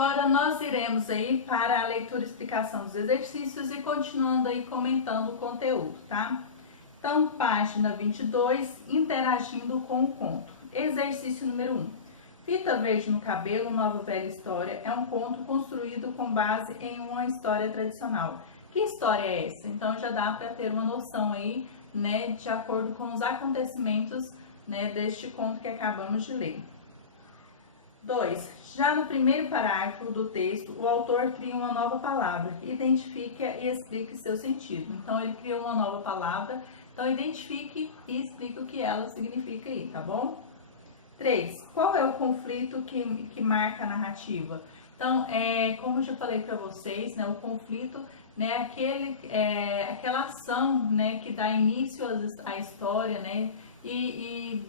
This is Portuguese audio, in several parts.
agora nós iremos aí para a leitura e explicação dos exercícios e continuando aí comentando o conteúdo, tá? Então, página 22, interagindo com o conto. Exercício número 1. Fita Verde no Cabelo, Nova Velha História é um conto construído com base em uma história tradicional. Que história é essa? Então já dá para ter uma noção aí, né, de acordo com os acontecimentos, né, deste conto que acabamos de ler. 2. Já no primeiro parágrafo do texto, o autor cria uma nova palavra, identifica e explica seu sentido. Então, ele criou uma nova palavra, então identifique e explique o que ela significa aí, tá bom? 3. Qual é o conflito que marca a narrativa? Então, como eu já falei para vocês, né, o conflito, né, aquela ação, né, que dá início à história, né, e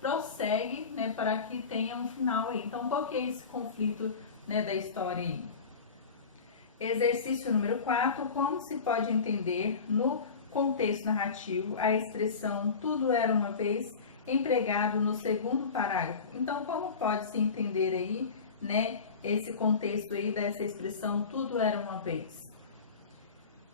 prossegue, né, para que tenha um final aí. Então, qual que é esse conflito, né, da história aí? Exercício número 4. Como se pode entender no contexto narrativo a expressão tudo era uma vez, empregado no segundo parágrafo? Então, como pode se entender aí, né, esse contexto aí dessa expressão tudo era uma vez?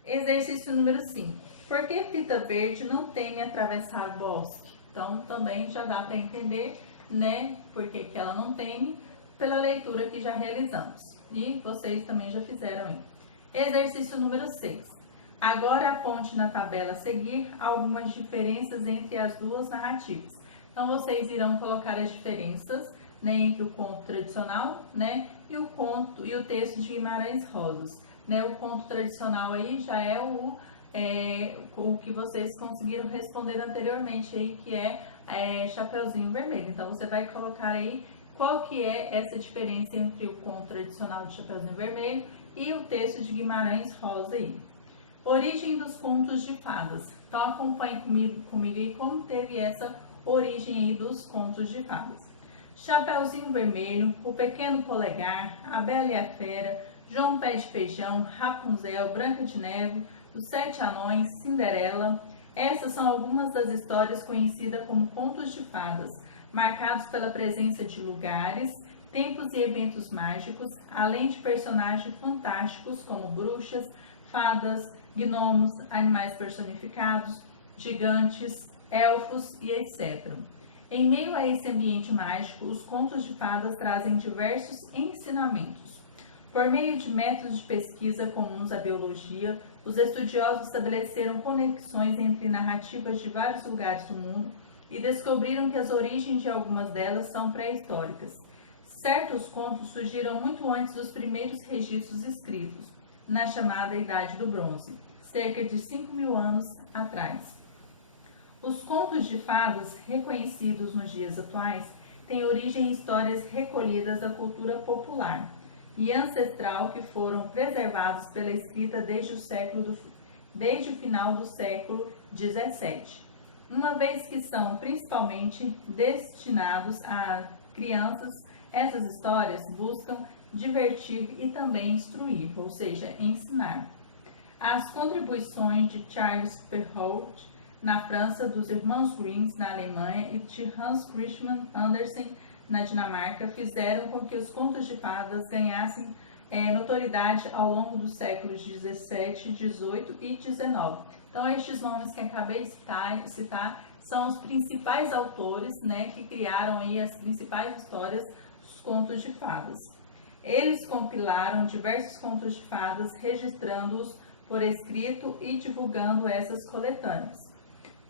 Exercício número 5. Por que Fita Verde não teme atravessar o bosque? Então, também já dá para entender, né, por que ela não teme, pela leitura que já realizamos. E vocês também já fizeram aí. Exercício número 6. Agora aponte na tabela a seguir algumas diferenças entre as duas narrativas. Então, vocês irão colocar as diferenças, né, entre o conto tradicional, né, e o texto de Guimarães Rosa. Né, o conto tradicional aí já é o que vocês conseguiram responder anteriormente aí, que é Chapeuzinho Vermelho. Então, você vai colocar aí qual que é essa diferença entre o conto tradicional de Chapeuzinho Vermelho e o texto de Guimarães Rosa aí. Origem dos contos de fadas. Então, acompanhe comigo aí como teve essa origem aí dos contos de fadas. Chapeuzinho Vermelho, O Pequeno Polegar, A Bela e a Fera, João Pé de Feijão, Rapunzel, Branca de Neve, Os Sete Anões, Cinderela. Essas são algumas das histórias conhecidas como contos de fadas, marcados pela presença de lugares, tempos e eventos mágicos, além de personagens fantásticos como bruxas, fadas, gnomos, animais personificados, gigantes, elfos e etc. Em meio a esse ambiente mágico, os contos de fadas trazem diversos ensinamentos. Por meio de métodos de pesquisa comuns à biologia, os estudiosos estabeleceram conexões entre narrativas de vários lugares do mundo e descobriram que as origens de algumas delas são pré-históricas. Certos contos surgiram muito antes dos primeiros registros escritos, na chamada Idade do Bronze, cerca de 5.000 anos atrás. Os contos de fadas, reconhecidos nos dias atuais, têm origem em histórias recolhidas da cultura popular e ancestral que foram preservados pela escrita desde o final do século XVII. Uma vez que são principalmente destinados a crianças, essas histórias buscam divertir e também instruir, ou seja, ensinar. As contribuições de Charles Perrault na França, dos irmãos Grimm na Alemanha e de Hans Christian Andersen na Dinamarca fizeram com que os contos de fadas ganhassem notoriedade ao longo dos séculos XVII, XVIII e XIX. Então, estes nomes que acabei de citar são os principais autores, né, que criaram aí as principais histórias dos contos de fadas. Eles compilaram diversos contos de fadas, registrando-os por escrito e divulgando essas coletâneas.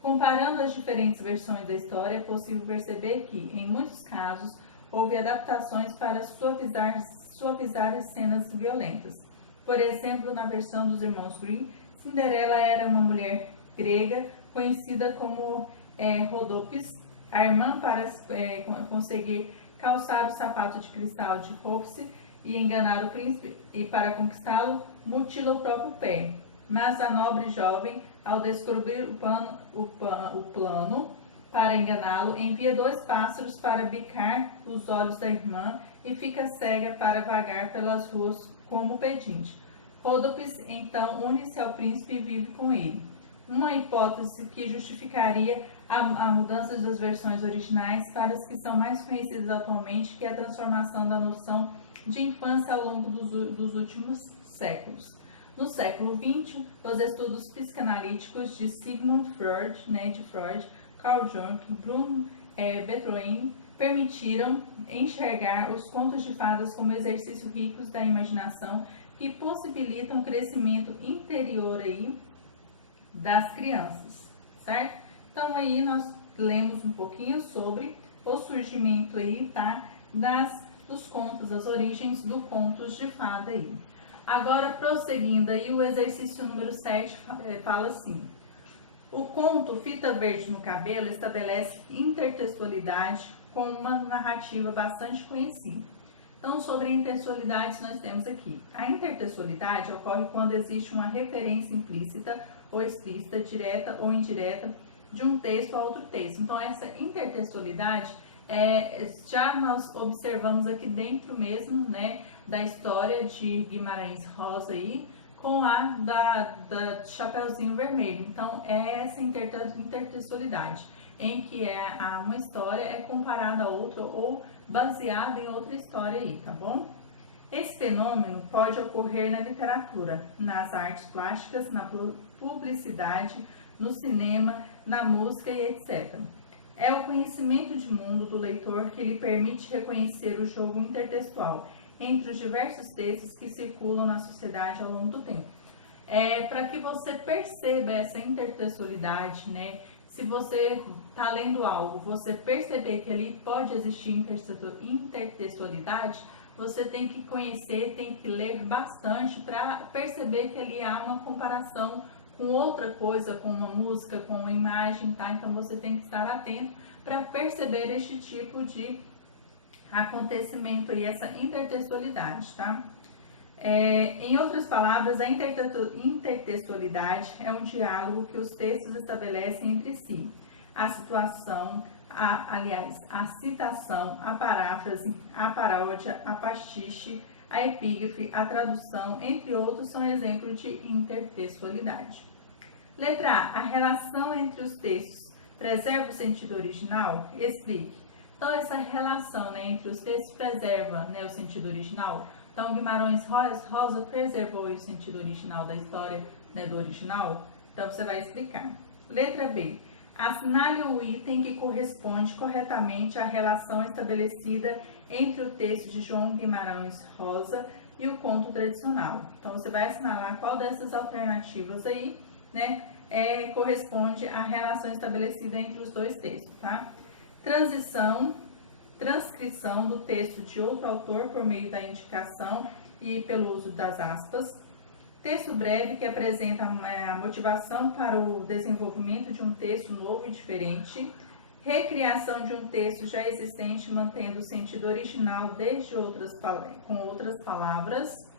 Comparando as diferentes versões da história, é possível perceber que, em muitos casos, houve adaptações para suavizar as cenas violentas. Por exemplo, na versão dos irmãos Grimm, Cinderela era uma mulher grega conhecida como Rhodopis. A irmã, para conseguir calçar o sapato de cristal de Hope e enganar o príncipe, e para conquistá-lo, mutila o próprio pé. Mas a nobre jovem, ao descobrir o plano para enganá-lo, envia 2 pássaros para bicar os olhos da irmã e fica cega para vagar pelas ruas como pedinte. Rhodopis então une-se ao príncipe e vive com ele. Uma hipótese que justificaria a mudança das versões originais para as que são mais conhecidas atualmente, que é a transformação da noção de infância ao longo dos últimos séculos. No século XX, os estudos psicanalíticos de Sigmund Freud, Carl Jung, Bruno Bethlen, permitiram enxergar os contos de fadas como exercícios ricos da imaginação que possibilitam o crescimento interior aí das crianças, certo? Então aí nós lemos um pouquinho sobre o surgimento aí, tá, dos contos, as origens do contos de fada aí. Agora, prosseguindo aí, o exercício número 7 fala assim: o conto Fita Verde no Cabelo estabelece intertextualidade com uma narrativa bastante conhecida. Então, sobre a intertextualidade, nós temos aqui. A intertextualidade ocorre quando existe uma referência implícita ou explícita, direta ou indireta, de um texto a outro texto. Então, essa intertextualidade já nós observamos aqui dentro mesmo, né, da história de Guimarães Rosa aí, com a da Chapeuzinho Vermelho. Então, é essa intertextualidade, em que uma história é comparada a outra ou baseada em outra história aí, tá bom? Esse fenômeno pode ocorrer na literatura, nas artes plásticas, na publicidade, no cinema, na música e etc. É o conhecimento de mundo do leitor que lhe permite reconhecer o jogo intertextual entre os diversos textos que circulam na sociedade ao longo do tempo. Para que você perceba essa intertextualidade, né? Se você está lendo algo, você perceber que ali pode existir intertextualidade, você tem que conhecer, tem que ler bastante para perceber que ali há uma comparação com outra coisa, com uma música, com uma imagem, tá? Então você tem que estar atento para perceber este tipo de acontecimento e essa intertextualidade, tá? Em outras palavras, a intertextualidade é um diálogo que os textos estabelecem entre si. A situação, a citação, a paráfrase, a paródia, a pastiche, a epígrafe, a tradução, entre outros, são exemplos de intertextualidade. Letra A. A relação entre os textos preserva o sentido original? Explique. Então, essa relação, né, entre os textos preserva, né, o sentido original. Então, Guimarães Rosa preservou o sentido original da história, né, do original. Então, você vai explicar. Letra B. Assinale o item que corresponde corretamente à relação estabelecida entre o texto de João Guimarães Rosa e o conto tradicional. Então, você vai assinalar qual dessas alternativas aí, né, corresponde à relação estabelecida entre os dois textos, tá? Transcrição do texto de outro autor por meio da indicação e pelo uso das aspas. Texto breve que apresenta a motivação para o desenvolvimento de um texto novo e diferente. Recriação de um texto já existente, mantendo o sentido original com outras palavras.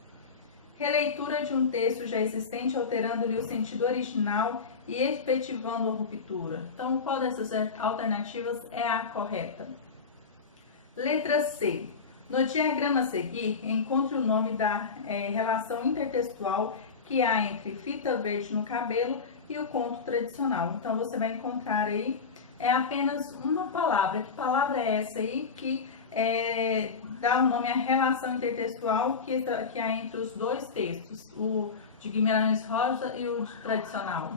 Releitura de um texto já existente, alterando-lhe o sentido original e efetivando a ruptura. Então, qual dessas alternativas é a correta? Letra C. No diagrama a seguir, encontre o nome da relação intertextual que há entre Fita Verde no Cabelo e o conto tradicional. Então, você vai encontrar aí apenas uma palavra. Que palavra é essa aí que dá o nome à relação intertextual que há entre os dois textos, o de Guimarães Rosa e o tradicional?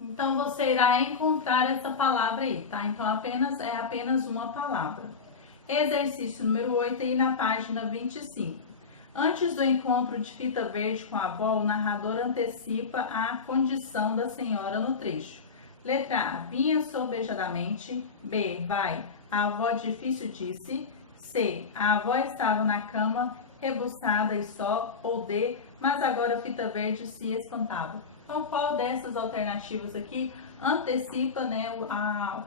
Então, você irá encontrar essa palavra aí, tá? Então, é apenas uma palavra. Exercício número 8, aí na página 25. Antes do encontro de Fita Verde com a avó, o narrador antecipa a condição da senhora no trecho. Letra A. Vinha sobejadamente. B. Vai. A avó difícil disse. C. A avó estava na cama, rebuçada e só. Ou D. Mas agora Fita Verde se espantava. Então, qual dessas alternativas aqui antecipa, né,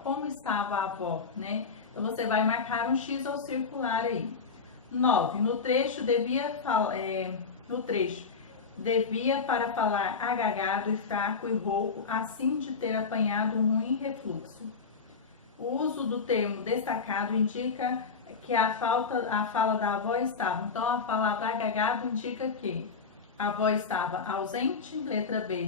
como estava a avó, né? Então, você vai marcar um X ou circular aí. 9. No trecho, devia para falar agagado e fraco e rouco, assim de ter apanhado um ruim refluxo. O uso do termo destacado indica que a fala da avó estava. Então, a palavra agagado indica que A avó estava ausente, letra B,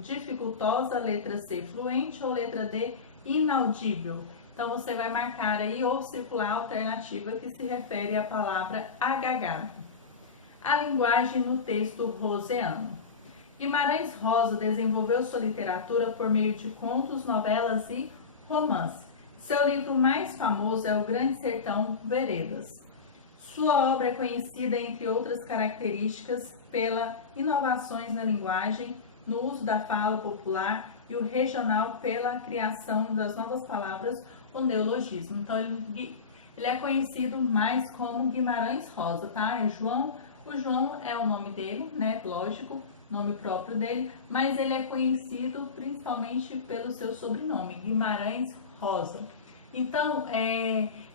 dificultosa, letra C, fluente ou letra D, inaudível. Então você vai marcar aí ou circular a alternativa que se refere à palavra agagado. A linguagem no texto roseano. Guimarães Rosa desenvolveu sua literatura por meio de contos, novelas e romances. Seu livro mais famoso é O Grande Sertão Veredas. Sua obra é conhecida, entre outras características, pelas inovações na linguagem, no uso da fala popular e o regional pela criação das novas palavras, o neologismo. Então, ele é conhecido mais como Guimarães Rosa, tá? O João é o nome dele, né? Lógico, nome próprio dele, mas ele é conhecido principalmente pelo seu sobrenome, Guimarães Rosa. Então,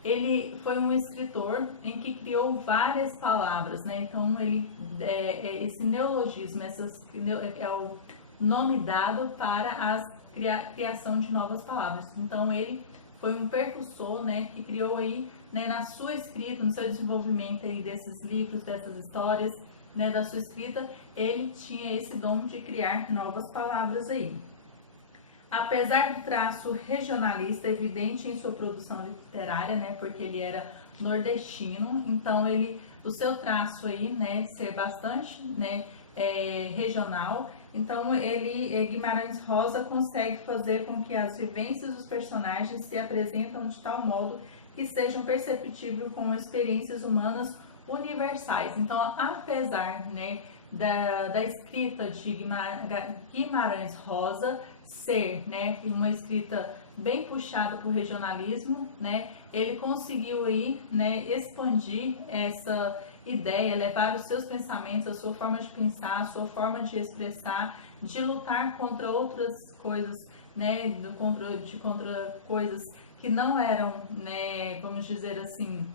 ele foi um escritor em que criou várias palavras, né? Então, esse neologismo, é o nome dado para a criação de novas palavras. Então, ele foi um percussor, né, que criou aí, né, na sua escrita, no seu desenvolvimento aí desses livros, dessas histórias, né, da sua escrita, ele tinha esse dom de criar novas palavras aí. Apesar do traço regionalista evidente em sua produção literária, né, porque ele era nordestino, então o seu traço aí, né, ser bastante, né, regional, então Guimarães Rosa consegue fazer com que as vivências dos personagens se apresentam de tal modo que sejam perceptíveis como experiências humanas universais. Então, apesar, né, da escrita de Guimarães Rosa ser, né, uma escrita bem puxada para o regionalismo, né, ele conseguiu aí, né, expandir essa ideia, levar os seus pensamentos, a sua forma de pensar, a sua forma de expressar, de lutar contra outras coisas, né, contra coisas que não eram, né, vamos dizer assim,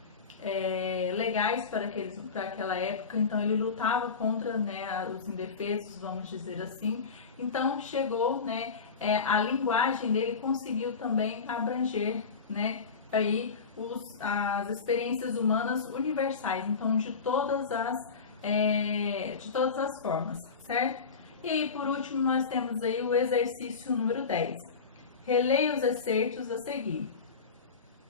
legais para aquela época. Então ele lutava contra, né, os indefesos, vamos dizer assim. Então chegou, né, a linguagem dele conseguiu também abranger, né, aí as experiências humanas universais, então de todas as formas, certo? E aí, por último, nós temos aí o exercício número 10. Releia os excertos a seguir,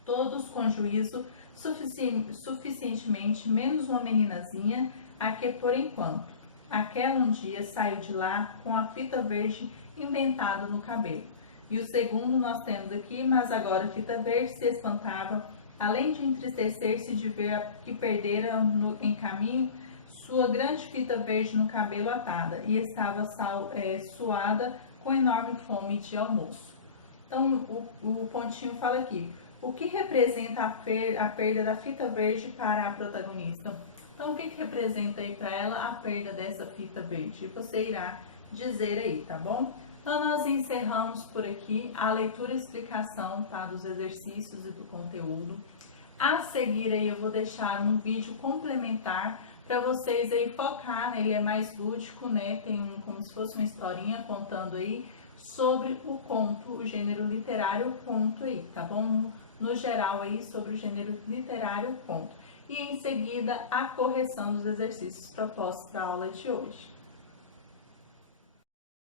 todos com juízo suficientemente, menos uma meninazinha, a que por enquanto, aquela um dia saiu de lá com a fita verde inventada no cabelo. E o segundo nós temos aqui, mas agora a fita verde se espantava, além de entristecer-se de ver que perdera em caminho sua grande fita verde no cabelo atada, e estava suada com enorme fome de almoço. Então, o pontinho fala aqui, o que representa a perda da fita verde para a protagonista? Então, o que representa aí para ela a perda dessa fita verde? Você irá dizer aí, tá bom? Então, nós encerramos por aqui a leitura e explicação, tá, dos exercícios e do conteúdo. A seguir aí eu vou deixar um vídeo complementar para vocês aí focar, né? Ele é mais lúdico, né? Tem como se fosse uma historinha contando aí sobre o conto, o gênero literário conto aí, tá bom? No geral aí sobre o gênero literário conto. E em seguida a correção dos exercícios propostos da aula de hoje.